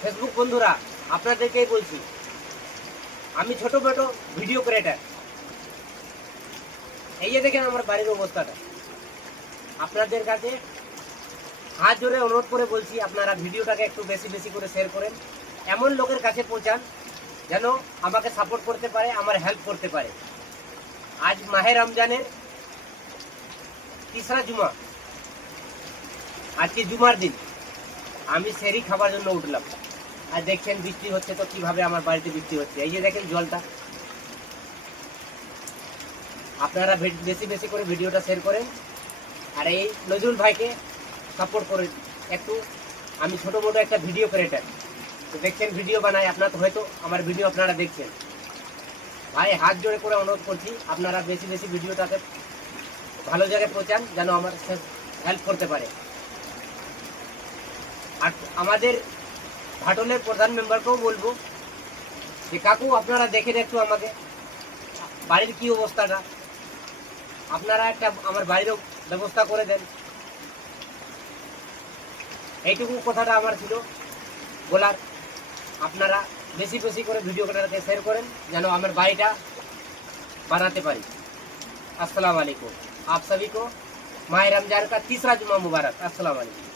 Facebook বন্ধুরা, আপনাদেরকেই বলছি, আমি ছোট ছোটো ভিডিও ক্রিয়েটার। এই যে দেখেন আমার বাড়ির অবস্থাটা। আপনাদের কাছে হাত জোরে অনুরোধ করে বলছি, আপনারা ভিডিওটাকে একটু বেশি বেশি করে শেয়ার করেন, এমন লোকের কাছে পৌঁছান যেন আমাকে সাপোর্ট করতে পারে, আমার হেল্প করতে পারে। আজ মাহে রমজানের তিসরা জুমা, আজকে জুমার দিন। আমি সেরি খাবার জন্য উঠলাম, আর দেখছেন বৃষ্টি হচ্ছে। তো কিভাবে আমার বাড়িতে বৃষ্টি হচ্ছে, এই যে দেখেন জলটা। আপনারা বেশি বেশি করে ভিডিওটা শেয়ার করেন, আর এই নজরুল ভাইকে সাপোর্ট করেন একটু। আমি ছোটো মোটো একটা ভিডিও ক্রিয়েটার, তো দেখছেন ভিডিও বানাই। আপনার হয়তো আমার ভিডিও আপনারা দেখছেন। ভাই হাত জোড়ে করে অনুরোধ করছি, আপনারা বেশি বেশি ভিডিওটাকে ভালো জায়গায় পৌঁছান যেন আমার হেল্প করতে পারে। আর আমাদের ভাটলের প্রধান মেম্বারকেও বলবো যে কাকু, আপনারা দেখেন একটু আমাকে বাড়ির কি অবস্থাটা, আপনারা একটা আমার বাড়িরও ব্যবস্থা করে দেন। এইটুকু কথাটা আমার ছিল বলার। আপনারা বেশি বেশি করে ভিডিওটাকে শেয়ার করেন যেন আমার বাড়িটা বানাতে পারি। अस्सलाम वालेकुम। आप सभी को माह रमजान का तीसरा जुमा मुबारक। अस्सलाम वालेकुम।